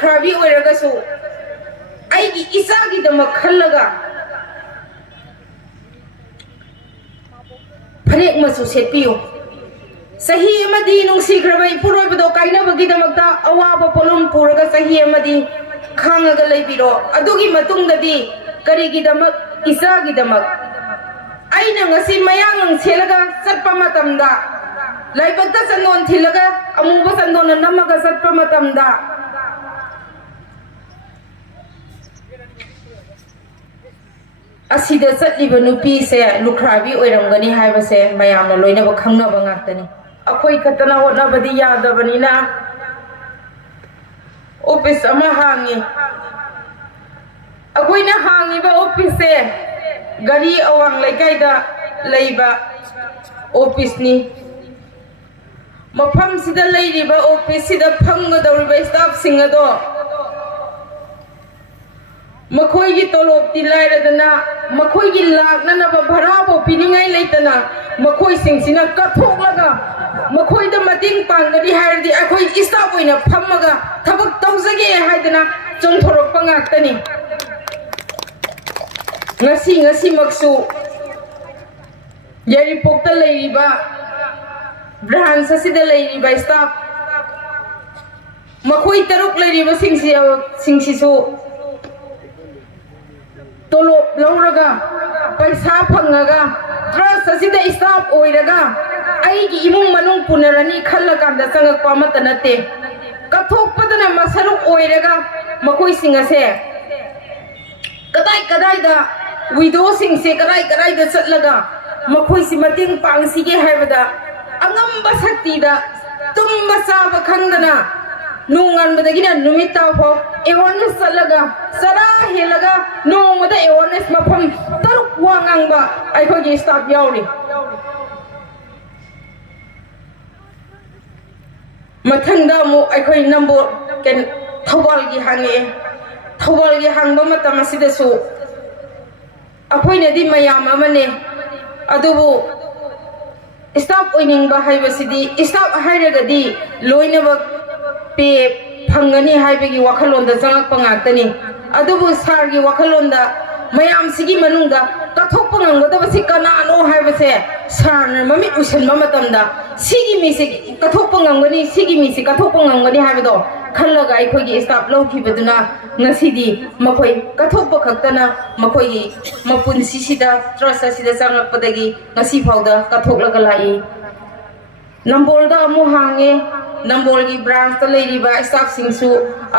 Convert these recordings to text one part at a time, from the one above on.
लुख्राबी ओइरगसु आइगी इचागिदमक खल्लगा फरेक मसु sapio सही अमदी नुंसिग्रबा इपुरोइबदो काइनबगिदमक्ता अवाबा पोलुम पुरगा सही अमदी खांगगा लैबिरो अदुगी मतुंगददी करिगिदमक इचागिदमक आइना ngasi mayang सेलगा चटपा मतमदा लाइबक्ता चंदोन थिलगा अमुबा चंदोन नमगा चटपा मतमदा असिदा चटलिबा नुपी से लुख्राबी ओइरमगनी हाइबसे मयामना लोइनबा खंगनबा ngaktani अखोई खतना होनबदी यादबनिना ऑफिस अमा हांगी अखोइना हांगीबा ऑफिस से गाड़ी अवांग लेकाइदा लेबा ऑफिस नि मफम सिदा लेरिबा ऑफिस सिदा फंगदौरिबा स्टाफ सिंग अदो मखोइगी तोलोपति लाइरदना मखोइगी लाखननबा भराबो पिनिंगाइ लेतना मखोइ सिंगसिना कथोकलगा मखोइदा मतिंग पांगदी हाइरदी अखोइ स्टाफ ओइना फमगा थबक तौजगे हाइदना चोंथोरकपा ngaktani ngasi maksu yari pokta leiriba branch asida leiriba staff makhoi taruk leiriba singsi su tolo lauraga paisa phangaga trust asida staff oiraga aigi imung manung punarani khallakanda changakpa mata nate kathokpadana masaruk oiraga makhoi singase kadai da widow sing se kadai da chatlaga makhoi si mating pangsi ge haibada angamba sakti da tumba saba khangdana nungan badagina numita pho awareness chatlaga sara helaga nongmada awareness mafam taruk wangangba aikho gi staff yauri mathangda mu aikho number ken thawal gi hange thawal gi hangba matam asida su अखोइनदी मयाम अमने अदुबु staff ओइनिंगबा हाइबसिदी staff हाइरगदी लोइनब पे फंगनी हाइबगी वखलोंदा जंगकपा ngaktani अदुबु सारगी वखलोंदा मयाम सिगी मनुंगदा कथोकपा ngangदबसि कनानो हाइबसे सारन ममि उशनबा मतमदा सिगी मिसि कथोकपा ngangगनी सिगी मिसि कथोकपा ngangगनी हाइबदो खल्लगा अखोइगी स्टाफ लौखिबदुना ngasiदी मखोइ कथोकपा खक्तना मखोइगी मपुनसिसिदा ट्रस्ट असिदा चंगलपदगी ngasi फाउदा कथोकलगा लाई नंबोलदा अमु हांगे नंबोलगी ब्रांच ता लेरिबा स्टाफ सिंगसु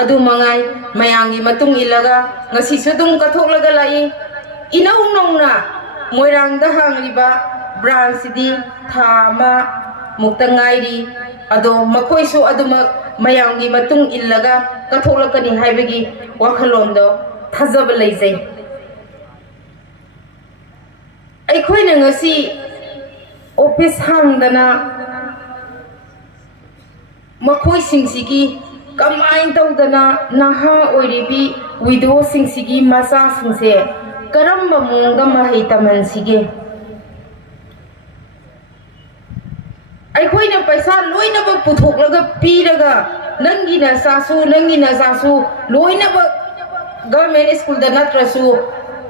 अदु मंगाई मयांगी मतुंग इलगा ngasi सु दुम कथोकलगा लाई इनौ नौना मोइरांगदा हांगलिबा ब्रांच सिदी थामा मुक्तंगाइरी अदो मखोइसु अदुमा मयांगी मतुंग इलगा कथोकलकनी हाइबगी वखलोंदो थाजब लेजै अखोइना ngasi ऑफिस हांगदना मखोइ सिंगसिगी कमाइन तौदना नहा ओइरिबी विडो सिंगसिगी मसा सिंगसे करम मोंगदा महै तमनसिगे अखोइना पैसा लोइनब पुथोकलगा पीरगा नंगिना सासु लोइनब गवर्नमेंट स्कूल दा नत्रसु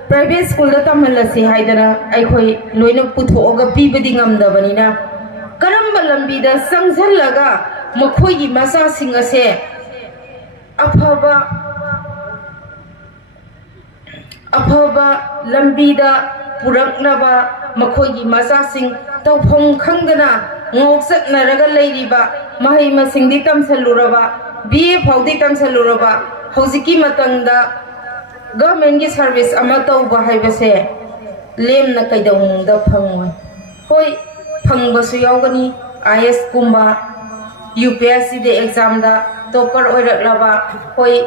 प्राइवेट स्कूल दा तमलसी हाइदना अखोइ लोइनब पुथोगा पीबदी ngamdabaniना करम लंबीदा संझलगा मखोइगी मसा सिंग असे अफबा लंबीदा पुरकनबा मखोइगी मसा सिंग तौफम खंगदना ngokchatnaraga leiriba mahai masingdi tamsaluraba BA faudi tamsaluraba hojiki matangda government gi service ama tauba haibase lemna kaidawngda phangoi hoi phangbasu yaugani IS kumba UPSC de exam da topper oiraklaba hoi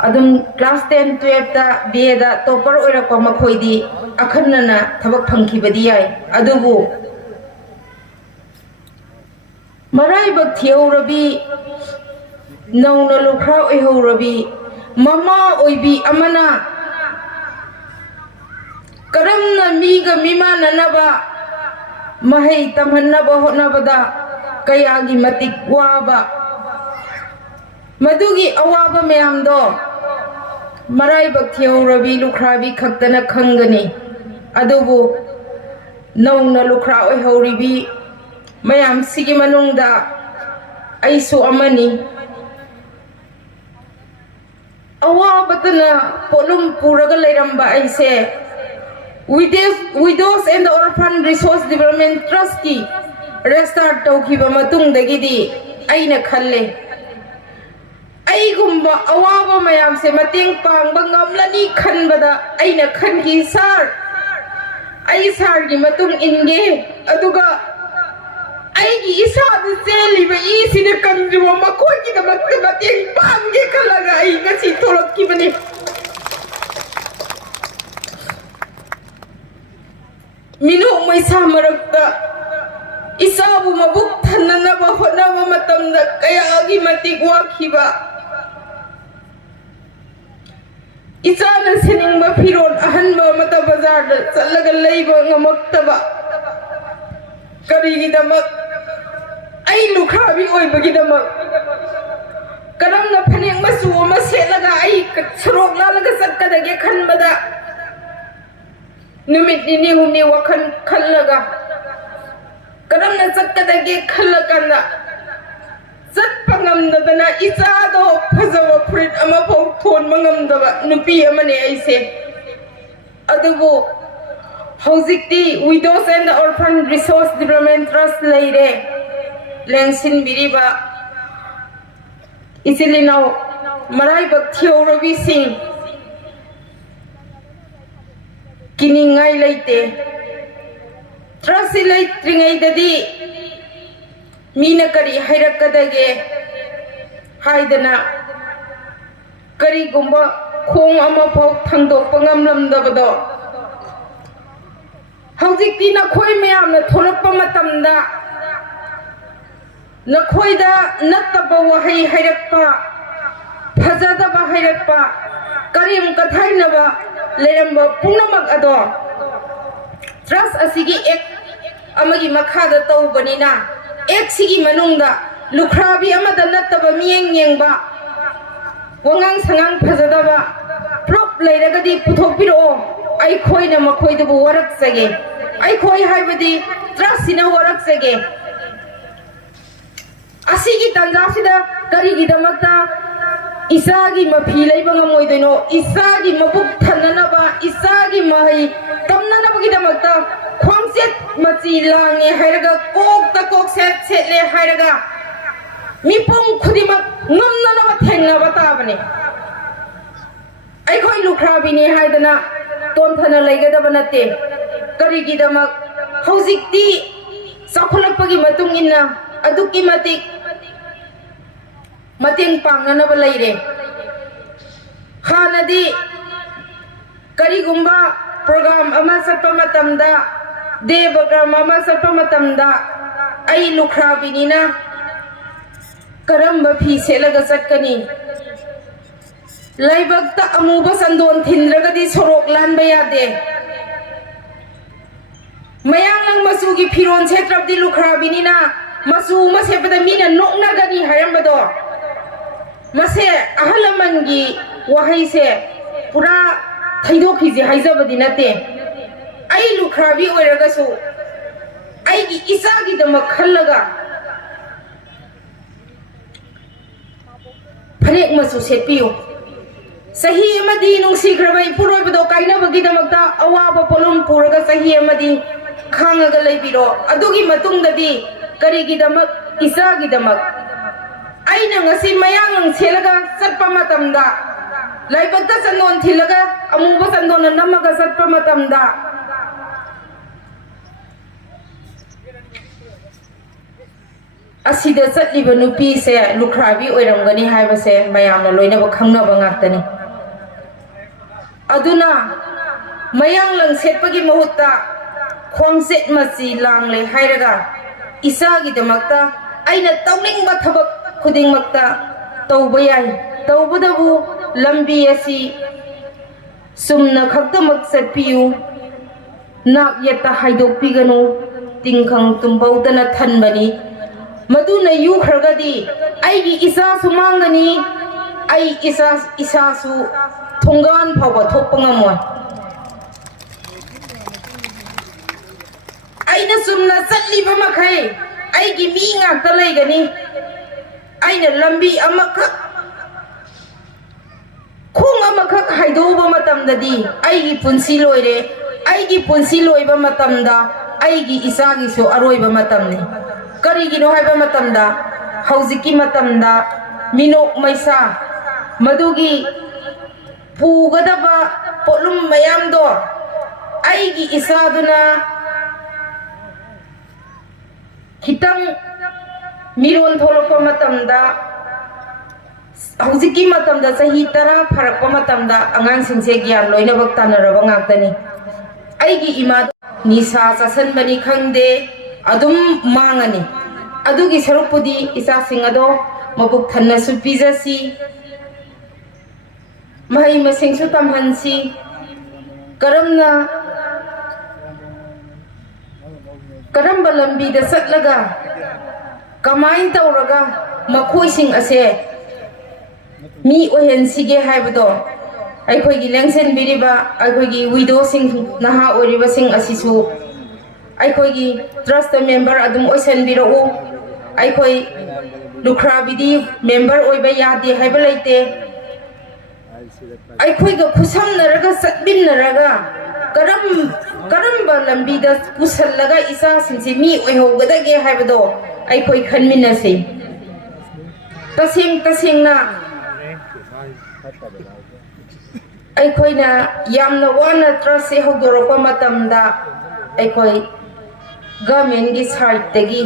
adum class 10 12 da BA da topper oirakpa makhoidi akhannana thabak phangkhibadi yai adubu मराइबक थियौरबी नौना लुख्रा ओइहौरबी mama ओइबी अमना करमना मीगा मिमाननबा महै तमहन्नबा होनबदा कयागी मतिक वाबा मदुगी अवाब मयामदो मराइबक थियौरबी लुख्राबी खक्तना खंगनी अदुबु नौना लुख्रा ओइहौरिबी मयाम सिगी मनुंगदा अइसु अमनी अवाबतना पोलुम पुरगा लेरंबा अइसे Widows and Orphan Resource Development Trust की restart तौखिबा मतुंगदगिदी अइना खल्ले अइगुम्बा अवाबा मयाम से मतेंग पांगबा ngamlani खनबदा अइना खनगी सार अइ सार की मतुंग इनगे अदुगा अइगी इसाद सेलिबा इसिने कंजुवा मखोई की दमक मतेंग पांगे खलगा अइ गसी थोलक्किबने मिनु मैसा मरक्ता इसाबु मबुक थन्ननबा होनबा मतमदा कयागी मतिक वाखिबा इसाना सिनिंगबा फिरोन अहनबा मत बाजार चलगा लैबा ngamaktaba करिगिदमक आई लुखाबी ओइबगिदमक करमना फनेंग मसु अमा सेलगा आई सरोक लालगा चक्कदगे खनबदा नुमित निनी हुमनी वखन खल्लगा करमना चक्कदगे खल्लकना चट्पा ngamdadana इचादो फजवा फुरित अमा फौ थोनबा ngamdaba नुपी अमने अइसे अदुबु हौजिक्ति Widows and Orphan Resource Development Trust लेरे लेंसिन बिरिबा इसिलिनाव मराइबक थियौरबी सिंह किनिंगाई लेते ट्रस्ट लेत्रिंगैददी मीना करी हैरक्कदगे हाइदना करीगुम्बा खोंग अमा फाव थांदोकपा ngamlamdabado हौजिक्ति नखोय मयामना थोलक्पा मतमदा नखोयदा नत्तबा वहै हैरक्पा फजदबा हैरक्पा करीम कथाइनबा लेरंबा पुनमक अदो ट्रस्ट असिगी एक अमगी मखादा तौबनिना एक सिगी मनुंगदा लुख्राबी अमदा नत्तबा मियेंग येंगबा वंगांग संगांग फजदबा प्रोप लेरगदी पुथोपिरो आई खोइना मखोइदबु वरकसगे आई खोइ हाइबदी ट्रस्ट सिना वरकसगे असिगी तंजासिदा करिगिदमक्ता इसागी मफी लेबा ngамोइदोइनो इसागी मबुक थन्ननबा इसागी महै तमननबगिदमक्ता ख्वांगसेट मची लांगे हैरगा कोकता कोक सेट सेटले हैरगा मिपुम खुदिमक ngamननबा थेंगनबा ताबने अइखोइ लुख्राबिनी हाइदना तोनथना लेगदबा नते करिगिदमक हौजिक्ति साखुलक्पगी मतुंगिना अदुकी मतिक मतेंग पांगनबा लेरे हानदी करिगुम्बा प्रोग्राम अमा चटपा मतमदा देवग्राम अमा चटपा मतमदा अइ लुख्राबिनीना करम्बा फी सेलगा चटकनी लाइबक्ता अमुबा संदोन थिनरगदी सोरोक लानबा यादे मयांगlang मसुगी फिरोन सेत्रबदी लुख्राबिनीना मसु मसेबदा मीना नोकनागनी हायरम्बदो मसे अहलमनगी वहाइसे पुरा थैदोखिजे हाइजबदी नते आई लुख्राबी ओइरगसु आइगी इसागी दमक खल्लगा फनेक मसु सेपियो सही अमदी नुंसिग्रबा इपुरोइबदो काइनबगिदमक्ता अवाबा पोलुम पुरगा सही अमदी खांगगा लेबिरो अदुगी मतुंगददी करिगिदमक इसागिदमक आइना ngasi mayang सेलगा चटपा मतमदा लाइबक्ता चंदोन थिलगा अमुबा चंदोन नमगा चटपा मतमदा असिदा चटलिबा नुपी से लुख्राबी ओइरमगनी हाइबसे मयामना लोइनबा खंगनबा ngaktani अदुना मयांगlang सेटपगी महुत्ता खोंगसेट मची लांगले हाइरगा इसागिदमक्ता आइना तौनिंगबा थबक खुदिंगमक्ता तौबा याय तौबदबु लंबी असि सुमना खक्तमक चटपियु नाक यता हाइदोकपिगनु तिंखंग तुम्बौदना थनबनी मदुना युखरगदी आइगी इसासु मांगनी आई इसासु थोंगान फाव थोप ngमोय आइना सुमना चल्लीबा मखै आइगी मी ngakta लेगनी आइना लंबी अमखक खोंग अमखक हाइदोबा मतमददी आइगी पुंसी लोइरे आइगी पुंसी लोइबा मतमदा आइगी इसागिसु अरोइबा मतमनी करिगिनो हाइबा मतमदा हौजिकी मतमदा मिनोक मैसा मदुगी पुगदबा पोलुम मयामदो आइगी इसादुना खितंग मिरोन थोलकपा मतमदा हौजिकी मतमदा सही 10 फरकपा मतमदा अंगांसिंगसे ज्ञान लोइनबक तानरबा ngakतनी आइगी इमा निसा चासनबनी खंगदे अदुम मांगनी अदुगी सरुपुदी इसासिंग अदो मबुक थन्नसु पिजसी महै मसिंगसु तमहनसी करम्बा लंबीदा चटलगा कमाइन तौरगा मखोइसिंग असे मी ओहेनसिगे हाइबदो अखोइगी लेंसेन बिरिबा अखोइगी विडोसिंग नहा ओरिबसिंग असिसु अखोइगी ट्रस्ट मेंबर अदुम ओइसन बिरओ अखोइ लुखराबिदी मेंबर ओइबा यादे हाइबा लैते अखोइगा खुसमनरगा सतबिनरगा करम्बा लंबीदा पुसलगा इसा सिंसे मी ओइहोगदगे हाइबदो अखोइ खनमिनसे तसेंगना अखोइना यामना वाना ट्रस्ट से होदोरपा मतमदा अखोइ गवर्नमेंट की साइड तगी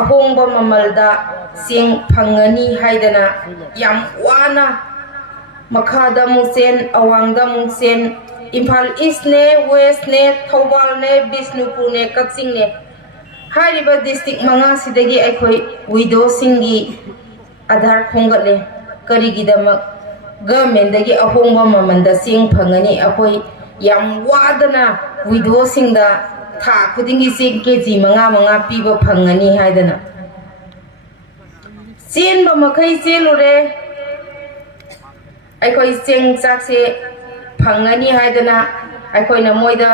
अहोंबा ममलदा सेंग फंगनी हाइदना याम वाना मखादा मुसेन अवांगदा मुसेन इम्फाल ईस्ट ने वेस्ट ने थौबाल ने बिष्णुपुर ने कक्सिंग ने हारिबा डिस्ट्रिक्ट मंगा सिदगी अखोइ विडो सिंगी आधार खोंगले करिगिदमक गवर्नमेंट दगी अहोंबा ममंदा सेंग फंगनी अखोइ याम वादना विडो सिंगदा था खुदिंगी सेंग केजी मंगा पीबा फंगनी हाइदना चेनबा मखै चेलुरे अखोइ सेंग चाकसे फंगनी हाइदना अखोइना मोइदा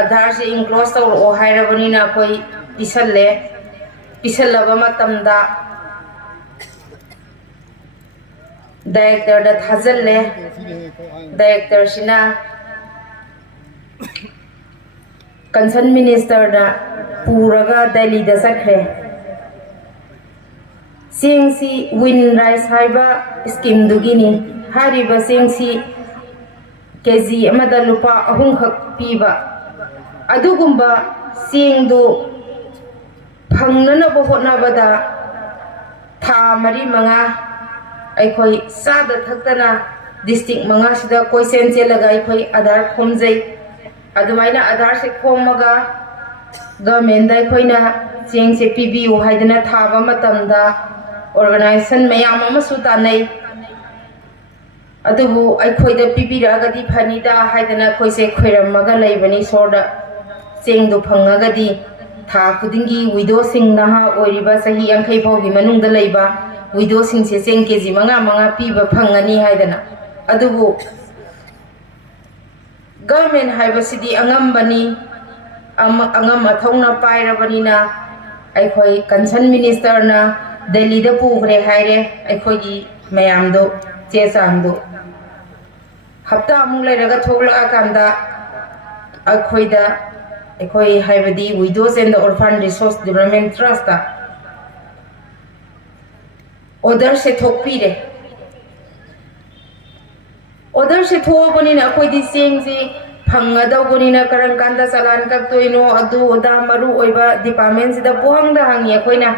आधार से इनक्लोज तौरओ हाइरबनिना अखोइ पिसल्लबा मतमदा डायरेक्टर दा थाजल्ले डायरेक्टर सिना कंसर्न मिनिस्टर दा पूरगा दिल्ली दा चखरे सेंगसी विन राइस हाइबा स्कीम दुगिनी हारिबा सेंगसी केजी अमदा लुपा अहुम खक पीबा अदुगुम्बा सेंगदु फंगननबो होटनाबदा था मरी मंगा अखोइ सादा थक्तना डिस्ट्रिक्ट मंगा सिदा क्वेश्चन चेलगा अखोइ आधार खोमजै अदुमाइना आधार से खोमगा गवर्नमेंट अखोइना चेंग से पीबीयू हाइदना थाबा मतमदा ऑर्गेनाइजेशन मयाम अमसु तानै अदुबु अखोइदा पीबीरागदी फनिदा हाइदना अखोइसे खोइरमगा लैबनी सोरदा चेंगदु फंगगदी था खुदिंगी विडो सिंग नहा ओरिबा सही 80 फाउगी मनुंगदा लैबा विडो सिंग से चेंग केजी मंगा पीबा फंगनी हाइदना अदुबु गवर्नमेंट हाइबसिदी अंगमबनी अंगम अथौना पाइरबनिना अखोइ कंसर्न मिनिस्टर ना दिल्ली दा पुग्रे हाइरे अखोइगी मयामदो चे चांगदो हप्ता अमुक लेरगा थोगला कांदा अखोइदा अखोइ हाइबदी widows and orphan resource development trust order से थोपीरे ऑर्डर से थोबनिना अखोइदी सेंगजी फंगदौबनिना करम कांदा चालान कक्तोइनो अदु ओदा मरु ओइबा डिपार्टमेंट सिदा पोहंगदा हांगी अखोइना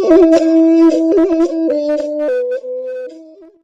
Thank you.